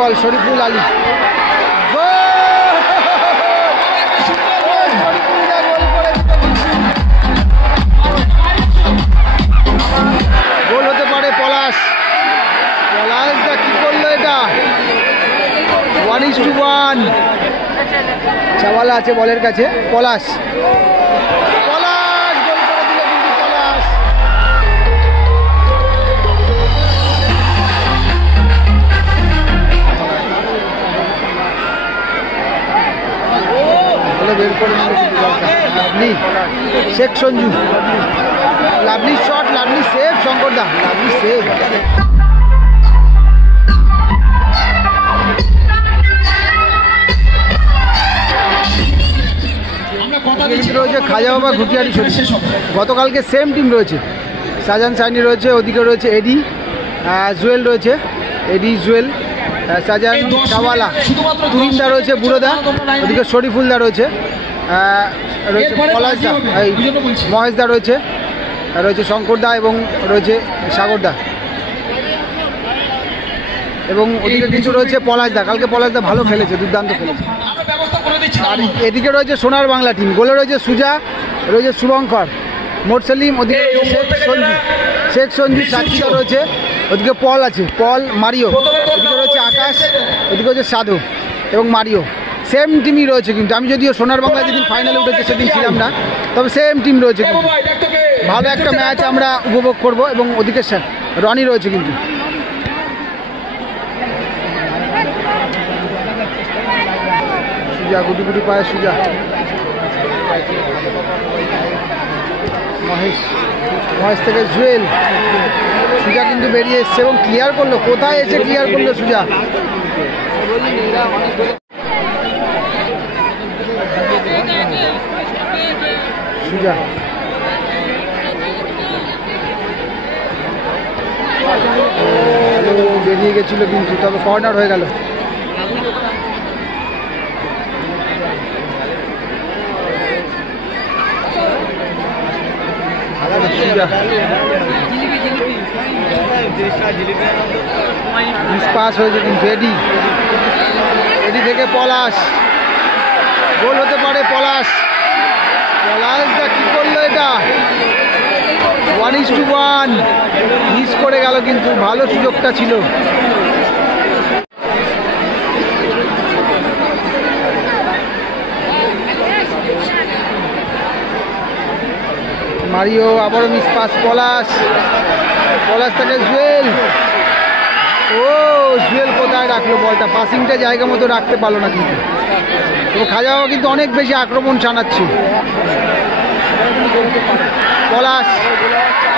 বল শরীফুল আলী, গোল হতে পারে। পলাশ, পলাশ দা কি করলো এটা? 1:1 চাওয়ালা আছে বলের কাছে। পলাশ, পলাশ গোল করে দিল কিন্তু পলাশ। বের করে নিল lovely, Sheikh Sanju, lovely shot, lovely save, Shankar da, lovely save. রয়েছে খাজা বাবা ঘুটিয়ারি শরীফ, গতকালকে সেম টিম রয়েছে। শাহজাহান সাইনি রয়েছে, ওদিকে রয়েছে এডি, জুয়েল রয়েছে, এডি জুয়েল, শাহজাহান চাওয়ালা, তুহিনদা রয়েছে, বুড়োদা, ওদিকে শরীফুলদা রয়েছে, রয়েছে পলাশদা, এই মহেশদা রয়েছে, রয়েছে শঙ্করদা এবং রয়েছে সাগরদা, এবং ওদিকে কিছু রয়েছে পলাশদা। কালকে পলাশদা ভালো খেলেছে, দুর্দান্ত খেলেছে। আর এদিকে রয়েছে সোনার বাংলা টিম, গোলে রয়েছে সুজা, রয়েছে শুভঙ্কর, মোরসেলিম, ওদিকে শেখ সঞ্জু, সাক্ষীদা রয়েছে, ওদিকে পল আছে, পল, মারিও, ওদিকে রয়েছে আকাশ, ওদিকে রয়েছে সাধু এবং মারিও। সেম টিমই রয়েছে কিন্তু, আমি যদিও সোনার বাংলা যেদিন ফাইনালে উঠেছে সেদিন ছিলাম না, তবে সেম টিম রয়েছে কিন্তু। ভালো একটা ম্যাচ আমরা উপভোগ করব। এবং ওদিকে রনি রয়েছে কিন্তু। সুজা গুটি গুটি পায়, সুজা, মহেশ, মহেশ থেকে জুয়েল, সুজা কিন্তু বেরিয়ে এসছে এবং ক্লিয়ার করলো। কোথায় এসে ক্লিয়ার করলো সুজা? সুজা বেরিয়ে গেছিল কিন্তু, তবে কর্নার হয়ে গেল। পাস হয়েছে কিন্তু। এডি, এডি থেকে পলাশ, গোল হতে পারে। পলাশ, পলাশ দা কি করলো এটা? 1:1 মিস করে গেল কিন্তু, ভালো সুযোগটা ছিল। মারিও আবারও মিস পাস। পলাশ, পলাশ থেকে জুয়েল, ও জুয়েল কোথায় রাখলো বলটা? পাসিংটা জায়গা মতো রাখতে পারলো না কিন্তু। তো খাজা বাবা কিন্তু অনেক বেশি আক্রমণ চালাচ্ছে। পলাশ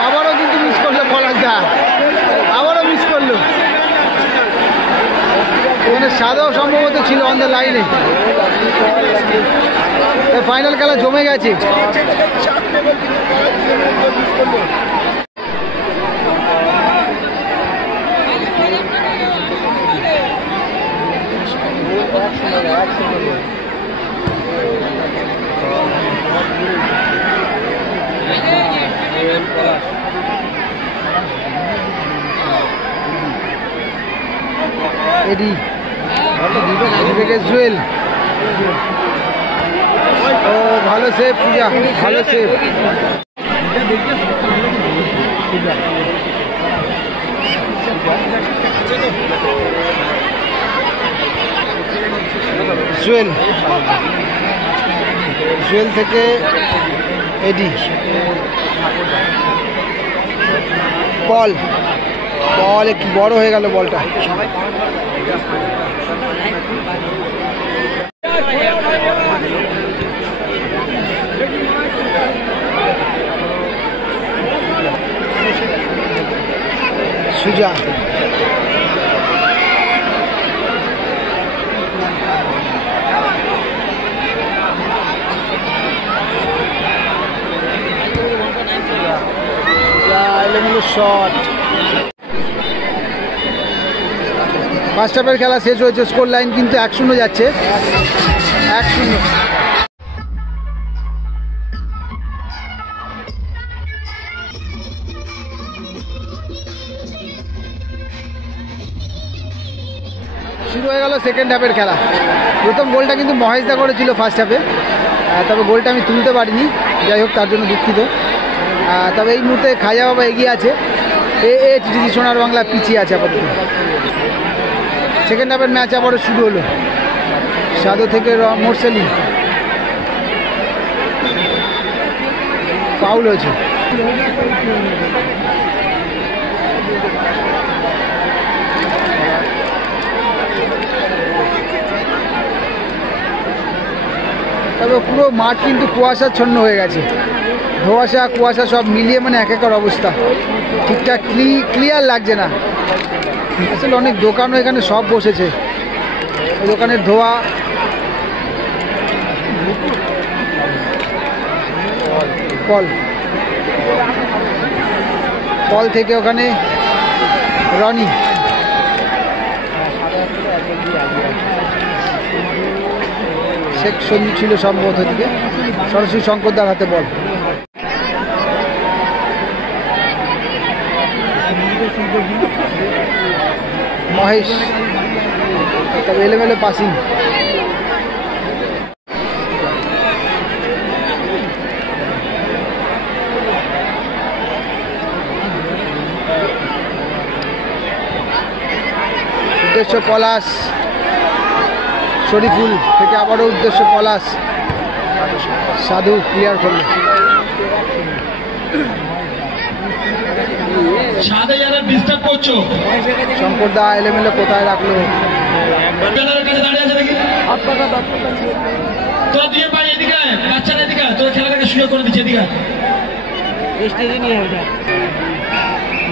আবারও কিন্তু মিস করলো, পলাশ দা আবারও মিস করলো। এখানে সাদাও সম্ভবত ছিল অন দ্য লাইনে। ফাইনাল খেলা জমে গেছে। এডি থেকে জুয়েল, ও ভালো সেভ পূজা, ভালো সেভ। জুয়েল, জুয়েল থেকে এডি, বল, বল একটু বড় হয়ে গেল বলটা। সুজা, শট। ফার্স্ট হাফের খেলা শেষ হয়েছে, স্কোর লাইন কিন্তু 1-0 যাচ্ছে, 1-0। হয়ে গেল সেকেন্ড হাফের খেলা। প্রথম গোলটা কিন্তু মহেশদা করেছিল ফার্স্ট হাফে, তবে গোলটা আমি তুলতে পারিনি, যাই হোক তার জন্য দুঃখিত। তবে এই মুহূর্তে খাজা বাবা এগিয়ে আছে, টিটিসি সোনার বাংলা পিছিয়ে আছে আপাতত। সেকেন্ড হাফের ম্যাচ আবারও শুরু হলো। সাদো থেকে মোরসেলিম, ফাউল হয়েছে। তবে পুরো মাঠ কিন্তু কুয়াশাচ্ছন্ন হয়ে গেছে, ধোঁয়াশা কুয়াশা সব মিলিয়ে মানে একাকার অবস্থা, ঠিকঠাক ক্লিয়ার লাগছে না। আসলে অনেক দোকানও এখানে সব বসেছে, দোকানের ধোঁয়া। কল থেকে ওখানে রনি, শেখ সঞ্জু ছিল সম্ভবত দিকে, সরাসরি শঙ্করদার হাতে বল। মহেশ, তবে এলোমেলো পাসিং। উদ্দেশ্য পলাশ, শরীফুল থেকে আবারও উদ্দেশ্য পলাশ, সাধু ক্লিয়ার করলো। শঙ্করদা এলোমেলো কোথায় রাখলো,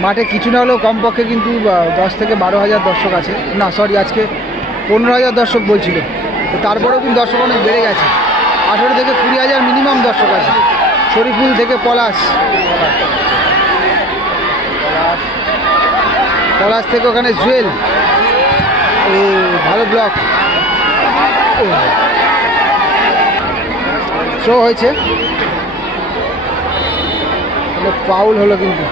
মাঠে কিছু না হলেও কমপক্ষে কিন্তু 10 থেকে 12,000 দর্শক আছে। না সরি, আজকে 15,000 দর্শক বলছিল, তো তারপরেও কিন্তু দর্শক অনেক বেড়ে গেছে, 18 থেকে 20,000 মিনিমাম দর্শক আছে। শরীফুল থেকে পলাশ, পলাশ থেকে ওখানে জুয়েল, ও ভালো ব্লক, শো হয়েছে, ফাউল হলো কিন্তু।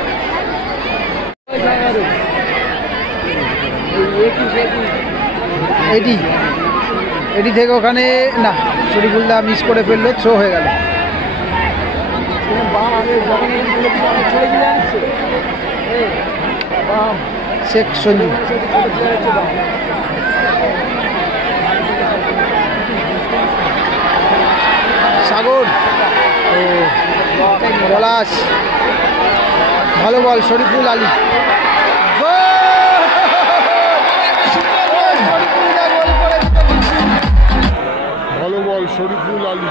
এটি থেকে ওখানে না, শরীফুলদা মিস করে ফেললো, থ্রো হয়ে গেল। শেখ সঞ্জু, সাগর, পলাশ, ভালো বল শরীফুল আলী, ভালো বল শরীফুল আলী,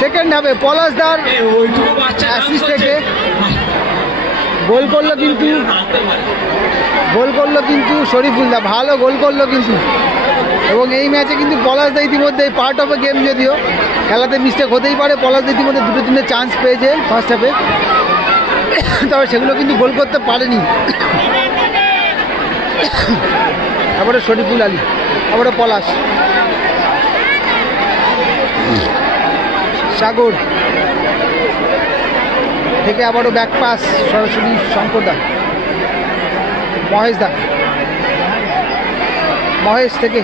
সেকেন্ড হাফে পলাশদার অ্যাসিস্ট থেকে গোল করলো কিন্তু শরীফুলদা, ভালো গোল করলো কিন্তু। এবং এই ম্যাচে কিন্তু পলাশদা ইতিমধ্যে পার্ট অফ এ গেম, যদিও খেলাতে মিস্টেক হতেই পারে, পলাশদা ইতিমধ্যে 2-3 চান্স পেয়েছে ফার্স্ট হাফে, তবে সেগুলো কিন্তু গোল করতে পারেনি। তারপরে শরীফুল আলী, তারপরে পলাশ, সাগর থেকে আবারও ব্যাক পাস সরাসরি শঙ্করদা, মহেশদা, মহেশ থেকে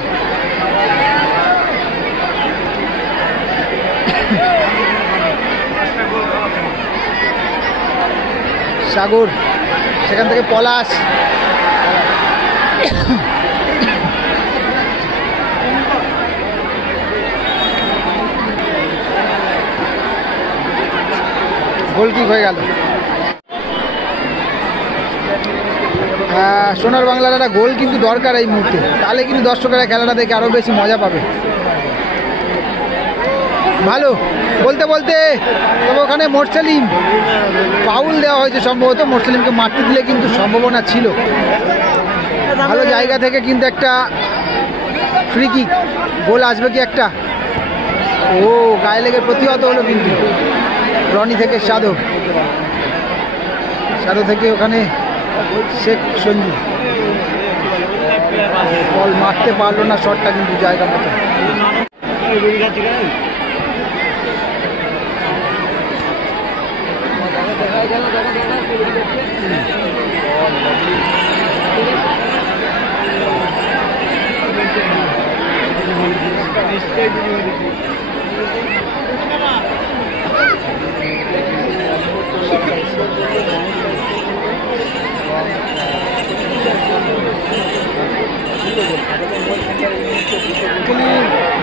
সাগর, সেখান থেকে পলাশ, গোল কিক হয়ে গেল। সোনার বাংলার একটা গোল কিন্তু দরকার এই মুহূর্তে, তাহলে কিন্তু দর্শকেরা খেলাটা দেখে আরও বেশি মজা পাবে। ভালো বলতে বলতে তবে ওখানে মোরসেলিম ফাউল দেওয়া হয়েছে সম্ভবত, মোরসেলিমকে মারতে দিলে কিন্তু সম্ভাবনা ছিল। ভালো জায়গা থেকে কিন্তু একটা ফ্রি কিক, গোল আসবে কি একটা, ও গায়ে লেগে প্রতিহত হলো কিন্তু রনি থেকে সাধু থেকে ওখানে শেখ সঞ্জু বল মারতে পারলো না, শটটা কিন্তু জায়গা মতো।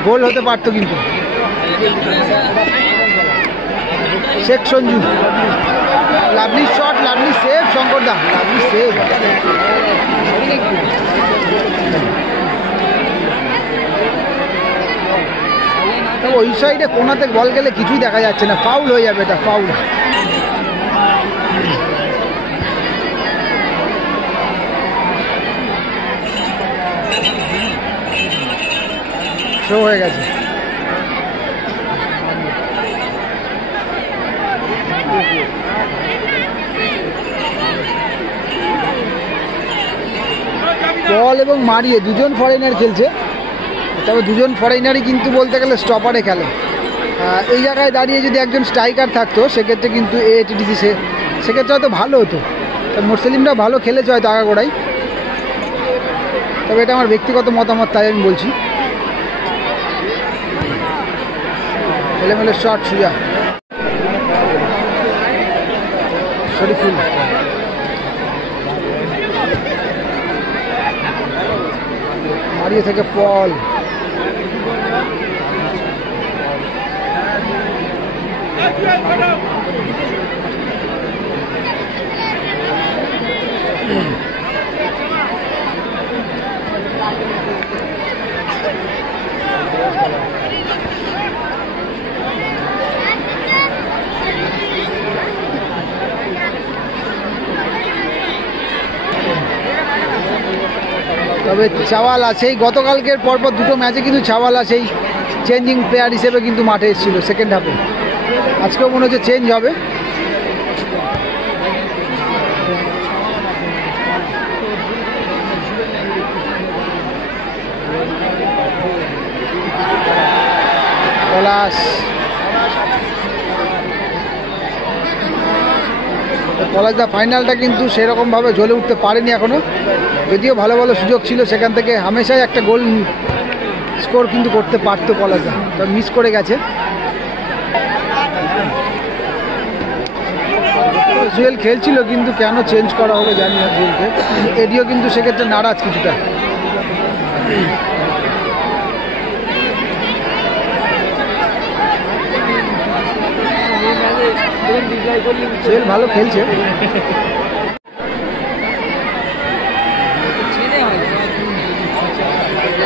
গোল হতে পারতো কিন্তু। Sheikh Sanju lovely shot, lovely save, Shankar da lovely save. ওই সাইডে কোনাতে বল গেলে কিছুই দেখা যাচ্ছে না, ফাউল হয়ে যাবে, এটা ফাউল। শো হয়ে গেছে। বল এবং মারিয়ে দুজন ফরেনার খেলছে, তবে দুজন ফরেনারই কিন্তু বলতে গেলে স্টপারে খেলে। এই জায়গায় দাঁড়িয়ে যদি একজন স্ট্রাইকার থাকতো সেক্ষেত্রে কিন্তু এটিডিসি সেক্ষেত্রে হয়তো ভালো হতো। তবে মোরসেলিমরা ভালো খেলেছে হয়তো আগাগোড়াই, তবে এটা আমার ব্যক্তিগত মতামত, তাই আমি বলছি। এলোমেলো শট সুজা, শরীফুল মারিয়ে থেকে পল, তবে চাওয়াল আছেই, গতকালকের পরপর দুটো ম্যাচে কিন্তু চাওয়াল আছেই চেঞ্জিং প্লেয়ার হিসেবে কিন্তু মাঠে এসেছিল সেকেন্ড হাফে। আজকেও মনে হচ্ছে চেঞ্জ হবে। পলাশ পলাশদা ফাইনালটা কিন্তু সেরকমভাবে জ্বলে উঠতে পারেনি এখনও, যদিও ভালো ভালো সুযোগ ছিল সেখান থেকে হামেশাই একটা গোল স্কোর কিন্তু করতে পারতো পলাশদা, তো মিস করে গেছে। জুয়েল খেলছিল কিন্তু কেন চেঞ্জ করা হলো জানি না জুয়েলকে, এডিও কিন্তু সেক্ষেত্রে নারাজ কিছুটা। জুয়েল ভালো খেলছে,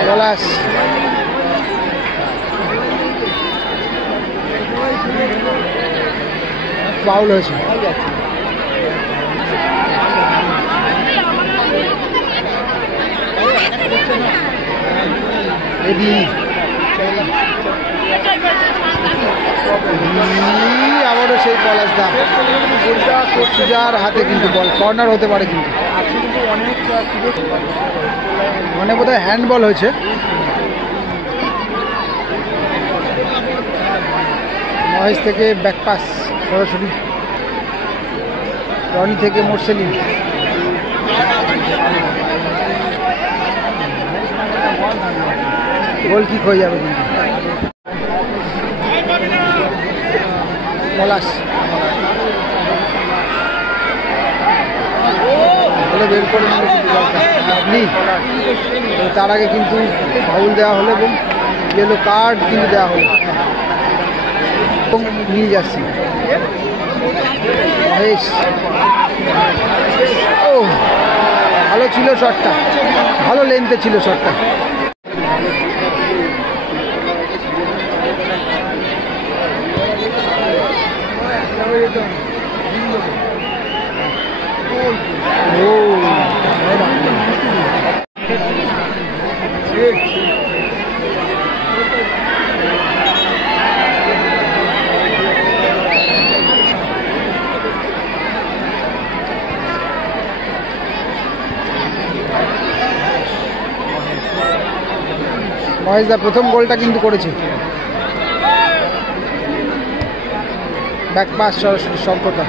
পলাশ ফাউল হয়েছে। আবারও সেই পলাশদা, সুজার হাতে কিন্তু বল কর্নার হতে পারে কিন্তু, মানে বোধহয় হ্যান্ডবল হয়েছে। মহেশ থেকে ব্যাকপাস সরাসরি রনি থেকে মোরসেলিম, গোল কিক হয়ে যাবে কিন্তু। পলাশ বের করে নিল কিন্তু আপনি, তার আগে কিন্তু ফাউল দেওয়া হলো এবং ইয়েলো কার্ড কিন্তু দেওয়া হলো এবং নিয়ে যাচ্ছি মহেশ। ও ভালো ছিল শটটা, ভালো লেন্থে ছিল শটটা। মহেশদা প্রথম গোলটা কিন্তু করেছে। ব্যাক পাস সরাসরি শঙ্করদা।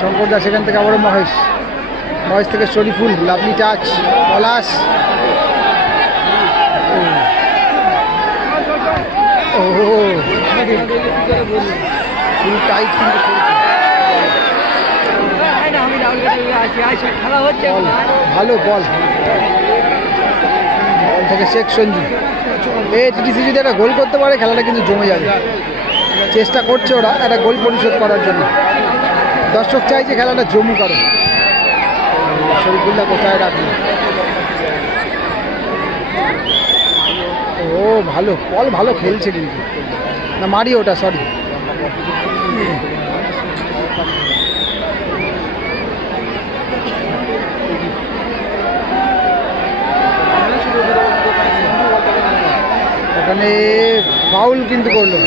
শঙ্করদা সেখান থেকে আবারও মহেশ, মহেশ থেকে শরীফুল, লাভলি টাচ, পলাশ। ও ফুল টাইট কিন্তু ভালো বল থেকে শেখ সঞ্জু। টিটিসি যদি একটা গোল করতে পারে খেলাটা কিন্তু জমে যাবে। চেষ্টা করছে ওরা একটা গোল পরিশোধ করার জন্য। দর্শক চাইছে খেলাটা জমুক আরো। শরীফুল্লাহ কোথায় রাখবে? ও ভালো বল, ভালো খেলছে কিন্তু না মারি ওটা, সরি। এখানে ফাউল কিন্তু করলো।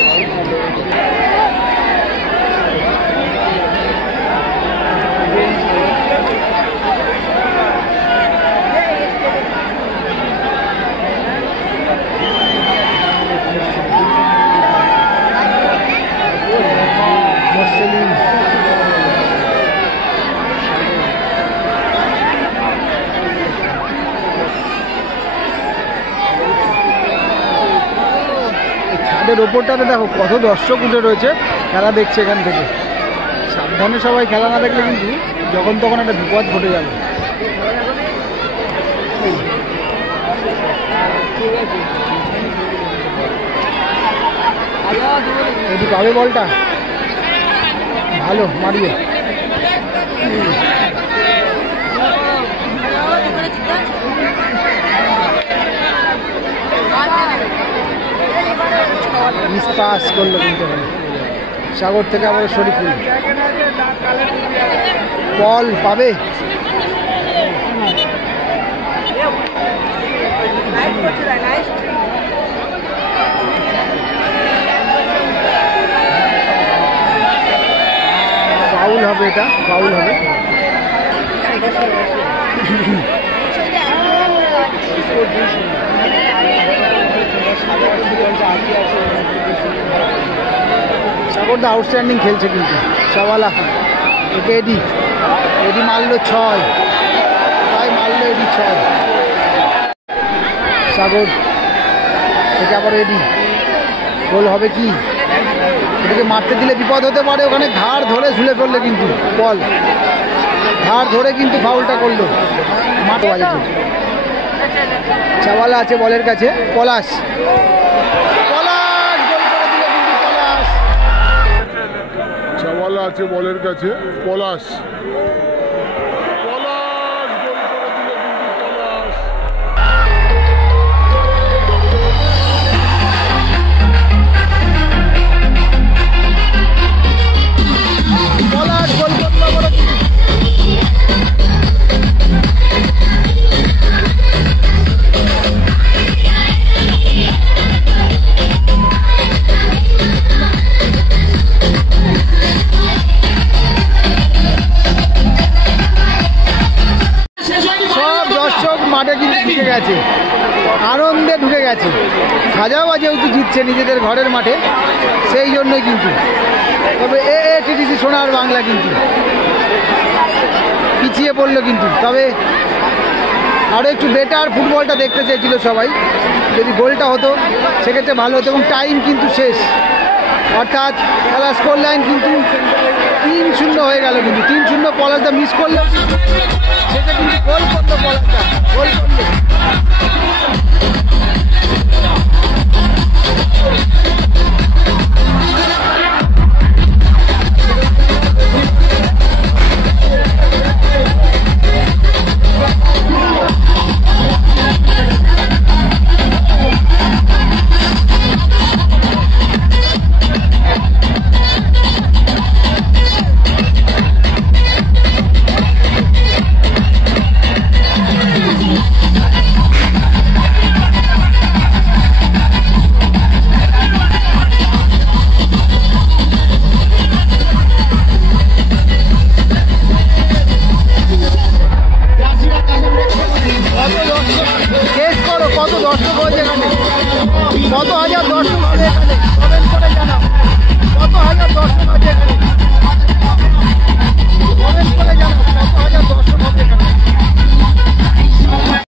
ছাদের ওপরটাতে দেখো কত দর্শক উঠে রয়েছে, খেলা দেখছে এখান থেকে। সাবধানে সবাই, খেলা না দেখলে কিন্তু যখন তখন একটা বিপদ ঘটে যাবে। এটি পাবে বলটা, ভালো মারিয়ে। মিস পাস করলো কিন্তু সাগর থেকে আবার শরীফুল। বল পাবে, ফাউল হবে, এটা ফাউল হবে। সাগরদা আউটস্ট্যান্ডিং খেলছে কিন্তু। চাওয়ালা একে এডি, এডি মারলো 6, তাই মারলো এডি 6। সাগর থেকে আবার এডি, গোল হবে কি? এটাকে মারতে দিলে বিপদ হতে পারে। ওখানে ঘাড় ধরে ঝুলে পড়লে কিন্তু বল, ঘাড় ধরে কিন্তু ফাউলটা করলো। মাঠ বাজে। চাওয়ালা আছে বলের কাছে, পলাশ, পলাশ গোল করে দিল কিন্তু পলাশ। চাওয়ালা আছে বলের কাছে, পলাশ, পলাশ গোল করে দিল কিন্তু পলাশ। পলাশ গোল করলো বলে মাঠে কিন্তু ঢুকে গেছে, আনন্দে ঢুকে গেছে। খাজাওয়া যেহেতু জিতছে নিজেদের ঘরের মাঠে, সেই জন্যই কিন্তু। তবে টিটিসি সোনার বাংলা কিন্তু পিছিয়ে পড়লো কিন্তু। তবে আরও একটু বেটার ফুটবলটা দেখতে চেয়েছিল সবাই। যদি গোলটা হতো সেক্ষেত্রে ভালো হতো। এবং টাইম কিন্তু শেষ, অর্থাৎ খেলার স্কোর লাইন কিন্তু 3-0 হয়ে গেল কিন্তু। 3-0 পলাশদা মিস করলো, সেটা কিন্তু গোল করলো পলাশদা, গোল করলো।